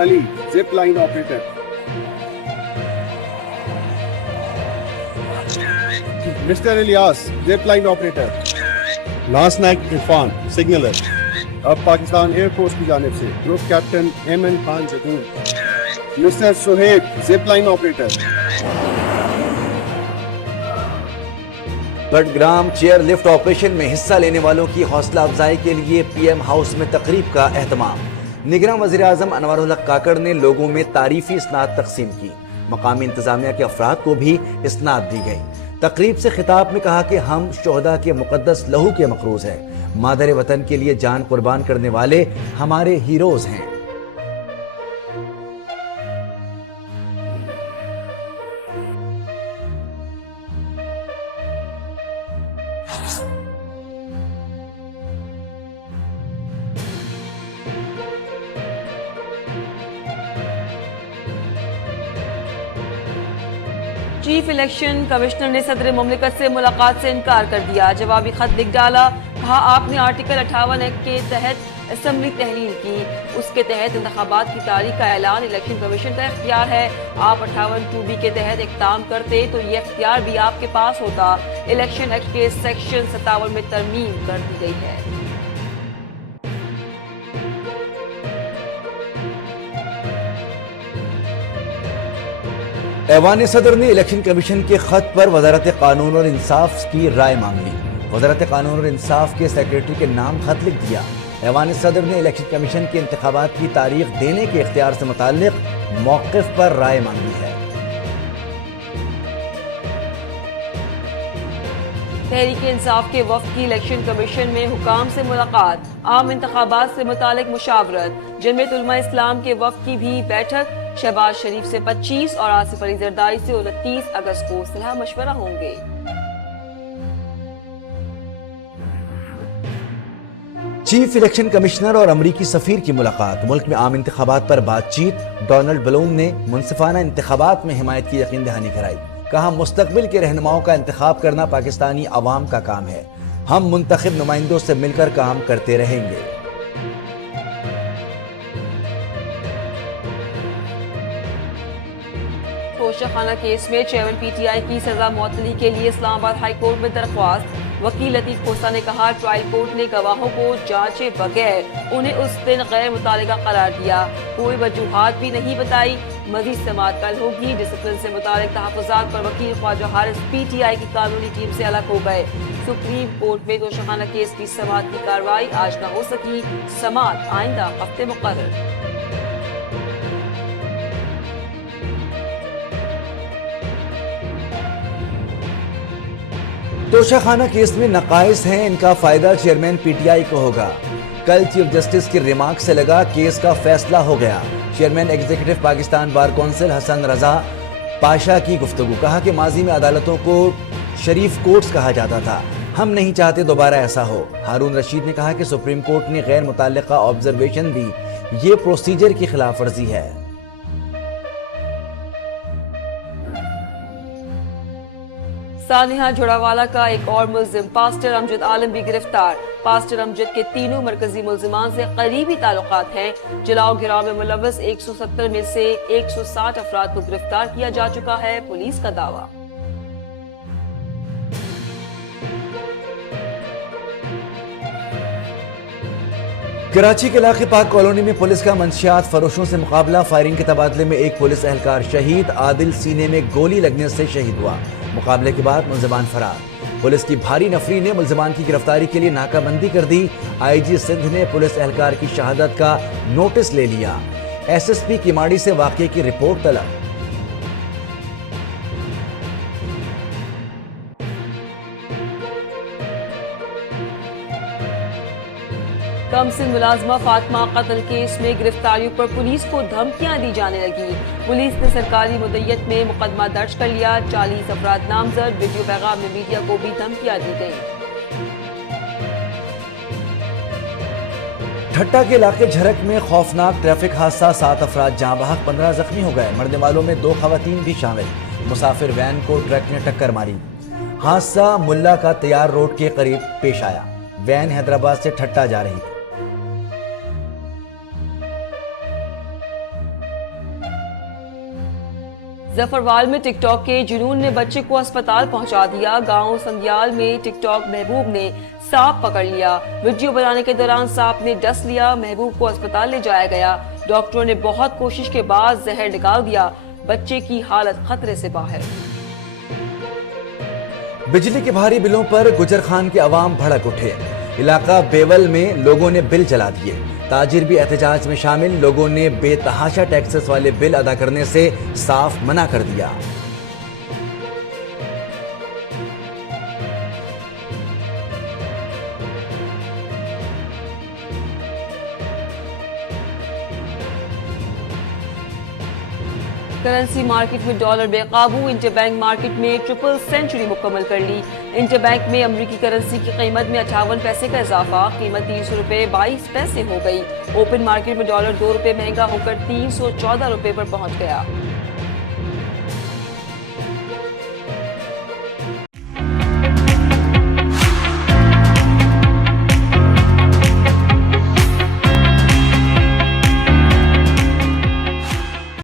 Ali, zip line operator. Mr. Ilyas, zip line operator. Last night Irfan, signaler. अब Pakistan air force की जानिब से group captain MN Khan Jadoon. Mister Suhaib, zip line operator. Budgam chair lift operation में हिस्सा लेने वालों की हौसला अफजाई के लिए पीएम हाउस में तकरीब का एहतमाम. निगरान वज़ीर आज़म अनवरुल हक काकड़ ने लोगों में तारीफी इसनाद तकसीम की. मकामी इंतजामिया के अफराद को भी इसनाद दी गई. तकरीब से खिताब में कहा कि हम शोहदा के मुकद्दस लहू के मकरूज हैं. मादर वतन के लिए जान कुर्बान करने वाले हमारे हीरोज हैं. चीफ इलेक्शन कमिश्नर ने सदर मुमलिकत से मुलाकात से इनकार कर दिया. जवाबी खत लिख डाला. कहा आपने आर्टिकल 58 एक्ट के तहत असम्बली तहलील की. उसके तहत इंतखाबात की तारीख का ऐलान इलेक्शन कमीशन का इख्तियार है. आप 58(2)B के तहत इक़दाम करते तो ये इख्तियार भी आपके पास होता. इलेक्शन एक्ट के सेक्शन 57 में तरमीम कर दी गई है. ऐवान सदर ने इलेक्शन कमीशन के खत पर वजारत कानून और इंसाफ की राय मांग ली. वजारत कानून और इंसाफ के सेक्रेटरी के नाम खत लिख दिया. ऐवान सदर ने इलेक्शन कमीशन के इंतखाबात की तारीख देने के इख्तियार से मुताल्लिक मौक़िफ़ पर राय मांगी है. तहरीक इंसाफ के वफ़द की इलेक्शन कमीशन में हुकाम से मुलाकात. आम इंतखाबात से मुतालिक मुशावरत. जमीयत उलमा इस्लाम के वफ़द की भी बैठक. शहबाज शरीफ से 25 और आसिफ अली जरदारी से 29 अगस्त को सलाह मशवरा होंगे. चीफ इलेक्शन कमिश्नर और अमरीकी सफीर की मुलाकात. मुल्क में आम इंतखाबात पर बातचीत. डोनाल्ड ब्लूम ने मुनसिफाना इंतखाबात में हिमायत की यकीन दहानी कराई. कहा मुस्तकबिल के रहनुमाओं का इंतखाब करना पाकिस्तानी अवाम का काम है. हम मुंतखब नुमाइंदों से मिलकर काम करते रहेंगे. तोशाखाना केस में चेयरमैन पीटीआई की सजा मुअत्तली के लिए इस्लामाबाद हाई कोर्ट में दरख्वास्त. वकील लतीफ खोसा ने कहा ट्रायल कोर्ट ने गवाहों को जांचे बगैर उन्हें उस दिन गैर मुतालिका करार दिया. कोई वजूहात भी नहीं बताई. मजीद समाअत कल होगी. डिसिप्लिन से मुतालिक तहफ़्फ़ुज़ात पर वकील ख्वाजा हारिस पीटीआई की कानूनी टीम से अलग हो गए. सुप्रीम कोर्ट में तोशाखाना केस की समाअत की कार्रवाई आज न हो सकी. समाअत आइंदा हफ्ते मुक़र्रर. तोशाखाना केस में नकाइस हैं. इनका फायदा चेयरमैन पीटीआई को होगा. कल चीफ जस्टिस के रिमार्क से लगा केस का फैसला हो गया. Chairman executive Pakistan bar council Hasan Raza Pasha की गुफ्तगू. कहा कि माजी में अदालतों को शरीफ कोर्ट्स कहा जाता था. हम नहीं चाहते दोबारा ऐसा हो. हारून रशीद ने कहा कि सुप्रीम कोर्ट ने गैर मुताल्लिका ऑब्जर्वेशन दी. ये प्रोसीजर की खिलाफ वर्जी है. सानिहा झोड़ावाला का एक और मुल्जिम पास्टर अमजद आलम भी गिरफ्तार. पास्टर अमजद के तीनों मरकजी मुल्जिमान से करीबी ताल्लुकात हैं. जलाओ गिराव में मुलव्वस 170 में से 160 अफराद को गिरफ्तार किया जा चुका है. पुलिस का दावा. कराची के इलाके पाक कॉलोनी में पुलिस का मंशियात फरोशों से मुकाबला. फायरिंग के तबादले में एक पुलिस एहलकार शहीद. आदिल सीने में गोली लगने से शहीद हुआ. मुकाबले के बाद मुल्जिमान फरार. पुलिस की भारी नफरी ने मुल्जिमान की गिरफ्तारी के लिए नाकाबंदी कर दी. आईजी सिंध ने पुलिस एहलकार की शहादत का नोटिस ले लिया. एसएसपी किमाड़ी से वाकये की रिपोर्ट तलब. कमसिन मुलाजमा फातिमा कत्ल केस में गिरफ्तारियों पर पुलिस को धमकियां दी जाने लगी. पुलिस ने सरकारी मुद्दत में मुकदमा दर्ज कर लिया. 40 अफराद नामजद. वीडियो पैगाम में मीडिया को भी धमकियां दी गई. ठट्टा के इलाके झरक में खौफनाक ट्रैफिक हादसा. 7 अफराद जाँ बहक, 15 जख्मी हो गए. मरने वालों में 2 खवातीन भी शामिल. मुसाफिर वैन को ट्रक ने टक्कर मारी. हादसा मुल्ला का तैयार रोड के करीब पेश आया. वैन हैदराबाद से ठट्टा जा रही थी. जफरवाल में टिकटॉक के जुनून ने बच्चे को अस्पताल पहुंचा दिया। गांव संदियाल में टिकटॉक महबूब ने सांप पकड़ लिया। वीडियो बनाने के दौरान सांप ने डस लिया। महबूब को अस्पताल ले जाया गया। डॉक्टरों ने बहुत कोशिश के बाद जहर निकाल दिया। बच्चे की हालत खतरे से बाहर। बिजली के भारी बिलों पर गुजर खान के अवाम भड़क उठे। इलाका बेवल में लोगों ने बिल जला दिए। ताजिर भी एहतजाज में शामिल। लोगों ने बेतहाशा टैक्सेस वाले बिल अदा करने से साफ मना कर दिया। करेंसी मार्केट में डॉलर बेकाबू। इंटरबैंक मार्केट में ट्रिपल सेंचुरी मुकम्मल कर ली। इंटरबैंक में अमरीकी करेंसी की कीमत में 58 पैसे का इजाफा। कीमत 300 रुपए 22 पैसे हो गई। ओपन मार्केट में डॉलर 2 रुपए महंगा होकर 314 रुपए पर पहुंच गया।